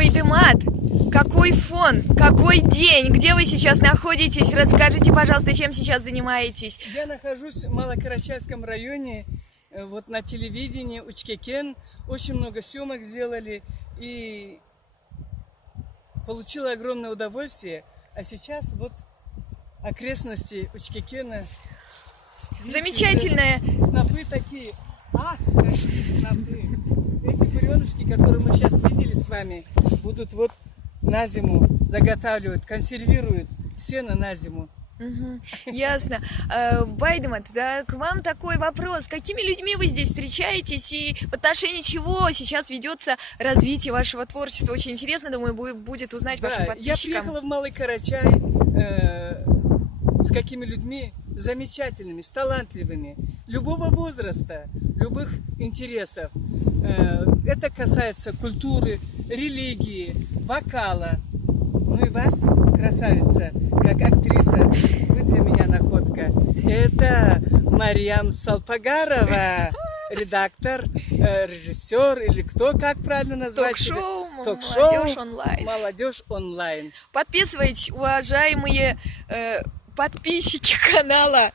Байдемат, какой фон, какой день, где вы сейчас находитесь? Расскажите, пожалуйста, чем сейчас занимаетесь? Я нахожусь в Малокарачаевском районе, вот на телевидении, Учкекен. Очень много съемок сделали и получила огромное удовольствие. А сейчас вот окрестности Учкекена. Замечательное. Снопы такие. Ах, какие снопы. Эти буренышки, которые мы сейчас видели с вами, будут вот на зиму заготавливают, консервируют сено на зиму. Ясно. Байдемат, да, к вам такой вопрос. Какими людьми вы здесь встречаетесь и в отношении чего сейчас ведется развитие вашего творчества? Очень интересно, думаю, будет узнать вашим Я подписчикам. приехала в Малый Карачай с какими людьми замечательными, с талантливыми, любого возраста, любых интересов. Это касается культуры, религии, вокала. Ну и вас, красавица, как актриса, вы для меня находка. Это Марьям Салпагарова, редактор, режиссер или кто, как правильно назвать? Ток-шоу Ток-шоу «Молодежь онлайн». «Молодежь онлайн». Подписывайтесь, уважаемые подписчики канала